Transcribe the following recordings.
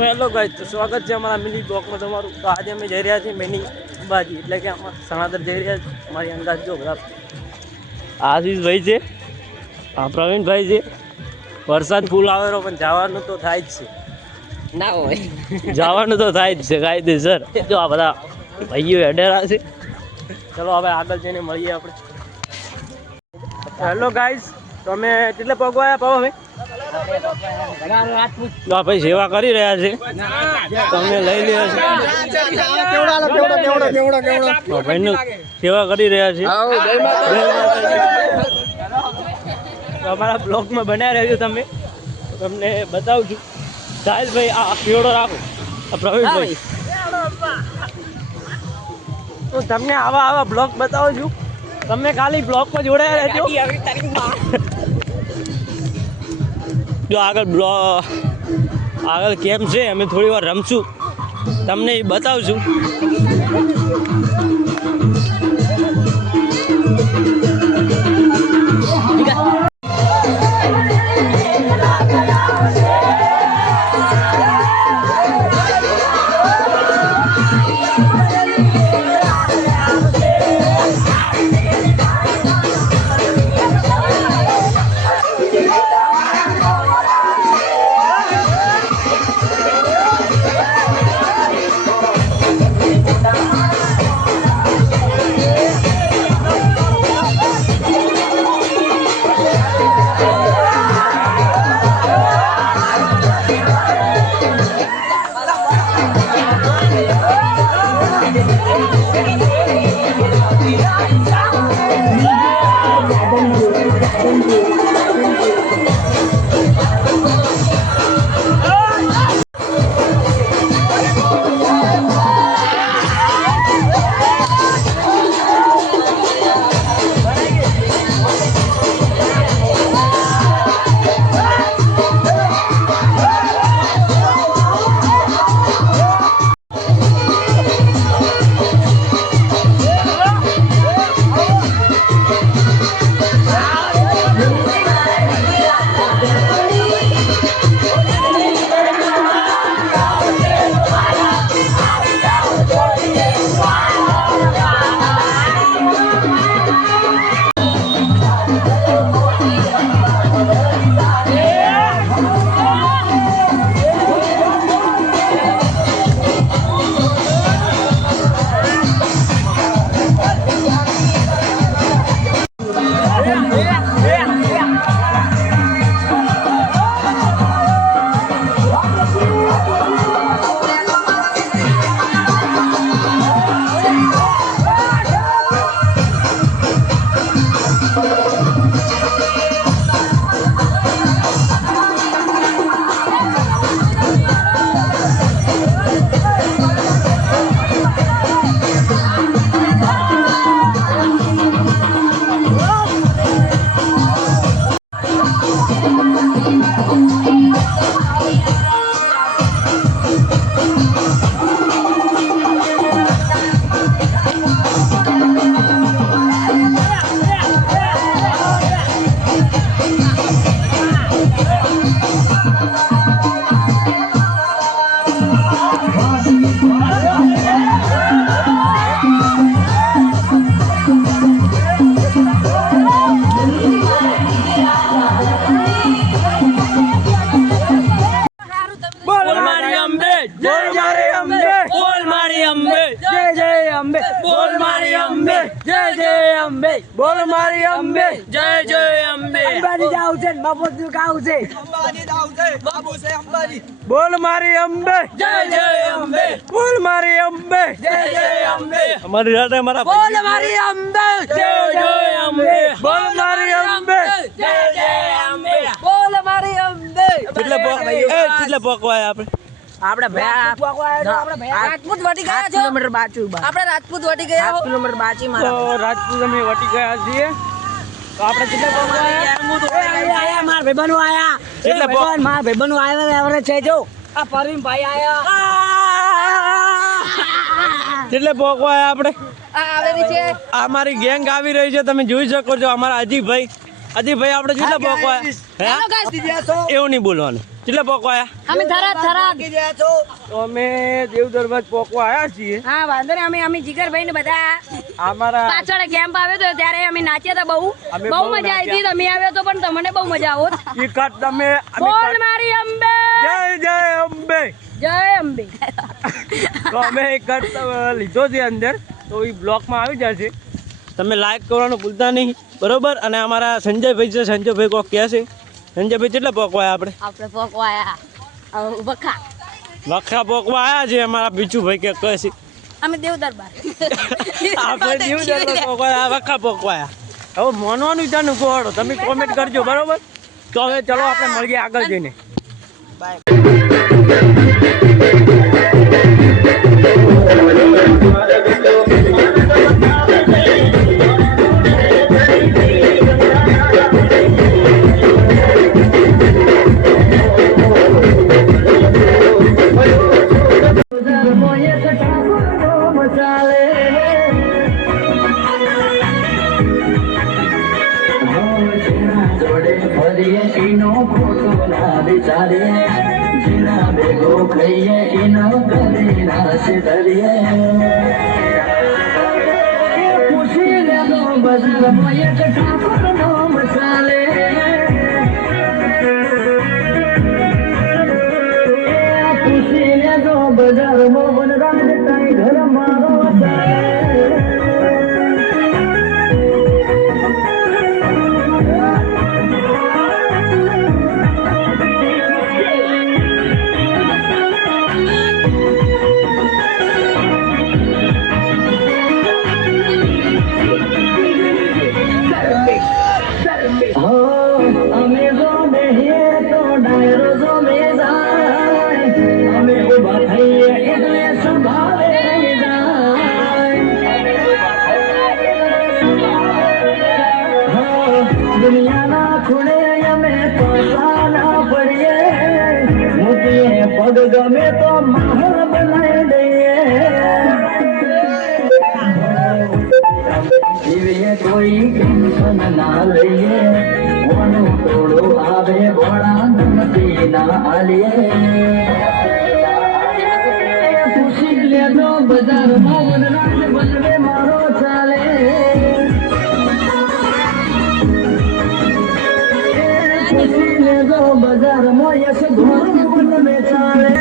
Hello guys, તો સ્વાગત છે અમારા મિની બ્લોકમાં તમારું। તો આજે અમે જઈ રહ્યા છીએ મિની અંબાજી, એટલે કે સણાદર જઈ રહ્યા છીએ। અમારી અંદાજ જો બધા આશીષભાઈ છે, પ્રવીણભાઈ છે। વરસાદ ફૂલ આવેલો પણ જવાનું તો થાય જ છે, ના હોય જવાનું તો થાય જ છે કાયદેસર। જો આ બધા ભાઈઓ હેડેરા છે, ચલો હવે આગળ જઈને મળીએ આપણે। હેલો ગાઈસ, તો અમે કેટલે પગવાયા પાવ અમે ભાઈ સેવા કરી રહ્યા છે, તમે લઈ રહ્યા છે ભાઈનું સેવા કરી રહ્યા છે। અમારા બ્લોગમાં બનાવી રહેજો તમે, તમને બતાવું છું। સાહિલભાઈ આ પીવડો રાખો, પ્રવીણભાઈ હું તમને આવા બ્લોગ બતાવું છું, તમે ખાલી બ્લોગમાં જોડાયા રહેજો। જો આગળ કેમ છે, અમે થોડી વાર રમશું, તમને એ બતાવશું। બોલ મારી અંબે, જય જય અંબે। અંબાજી જાવ છે, બાપુ ગાવ છે, અંબાજી જાવ છે, બાપુ છે અંબાજી। બોલ મારી અંબે, જય જય અંબે। બોલ મારી અંબે, જય જય અંબે। અમારી રાતે અમારા બોલ મારી અંબે, જય જય અંબે। બોલ મારી અંબે, જય જય અંબે। બોલ મારી અંબે। કેટલે પોકવાય આપણે રાજપૂત વટી ગયા છો, કિલોમીટર બાચું આપણે રાજપૂત વટી ગયા 7 કિલોમીટર બાચી મારા, તો રાજપૂત અમે વટી ગયા છીએ। તો આપણે કેટલે આયા, માર ભાઈબંધો આયા, એટલે માર ભાઈબંધો આયા એવરેજ છે। જો આ પરવીન ભાઈ આયા, કેટલે પોકવાય આપણે આ આવેલી છે, આ મારી ગેંગ આવી રહી છે, તમે જોઈ શકો છો। અમારા અજીભાઈ અજીભાઈ આપણે કેટલા પોકવાયા હેલો ગાઈસ એવું નહીં બોલવાનું કેટલા પોકવાયા અમે થરા તો અમે દેવ દરબાર પોકવા આવ્યા છીએ હા વાંધો નહીં અમે જીગરભાઈ ને બધા અમારા પાછળ કેમ્પ આવ્યો તો ત્યારે અમે નાચ્યા હતા બહુ અમે બહુ બહુ મજા આવી હતી નાચ્યા. તમે આવ્યો તો પણ તમને બહુ મજા આવોત તમે બોલ મારી અંબે જય જય અંબે જય અંબે તો અમે એક કટ લીધો છે અંદર તો એ બ્લોકમાં આવી જશે તમે લાઈક કરવાનું ભૂલતા નહીં બરોબર અને અમારા સંજયભાઈ છે સંજયભાઈ કોક કહે છે સંજયભાઈ કેટલા પોકવાયા આપણે પોકવાયા વખા વખા પોકવા આવ્યા છે અમારા બીજુભાઈ કે કહે છે અમે દેવ દરબાર આપણે દેવ દરબાર પોકવાયા વખા પોકવાયા હવે માનવાનું જાનું કોડો તમે કોમેન્ટ કરજો બરોબર તો હવે ચલો આપણે મળીએ આગળ જઈને ગમે તો માહોલ બનાવી દઈએ જીવીએ કોઈ ટેન્શન ના લઈએ મોનું ટોળું આવે ભોળા નમતી ના આલીએ પૂછી લેજો બજારમાં વનરાજ બનવે મારો ચાલે પૂછી લેજો બજારમાં યશ ઘોર બનવે ચાલે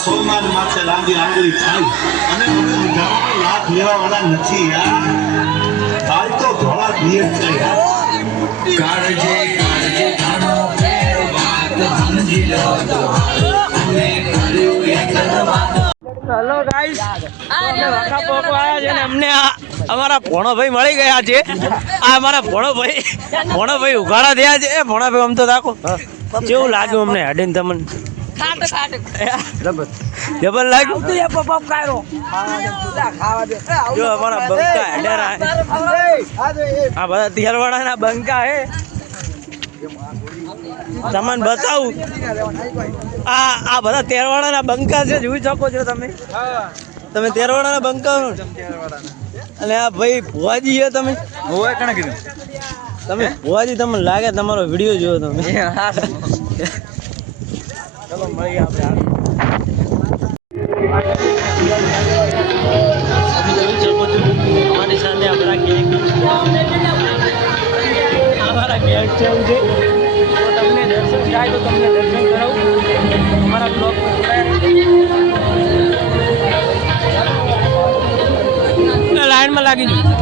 સોમાન માથે લાંબી આંગળી ખાઈ અને ગામમાં લાભ લેવાવાળા નથી યાર હાલ તો ઘોડા ભીડ છે યાર કાળજે કાળજે ખાનો ફેર વાત સમજી લો તો અમે કર્યું એક વાત હેલો ગાઈસ અમે વખા પોકવા આવ્યા છે ને અમને અમારા ભોણોભાઈ મળી ગયા છે આ અમારા ભોણોભાઈ ઉઘાડા થયા છે એ ભોણાભાઈ આમ તો રાખો કેવું લાગ્યું અમને હેડીને તમને જબર લાગ્યું આવતું એ પપ કાયરો ખાવા દે જો અમારા બંકા હેડેરા આ બધા તેલવાળાના બંકા હે તમને બતાવું આ બધા તેરવાળાના બંકા છે જોઈ શકો છો તમે તેરવાળાના બંકા છો અને આ ભાઈ ભુવાજી છે તમે તમે ભુવાજી તમને લાગે તમારો વિડીયો જોયો તમે ચલો મળીએ આપણે અમારી સાથે અમારા ગેંગ છે તો તમને દર્શન થાય તો તમને દર્શન કરાવું અમારા બ્લોગ લાઈનમાં લાગી જવું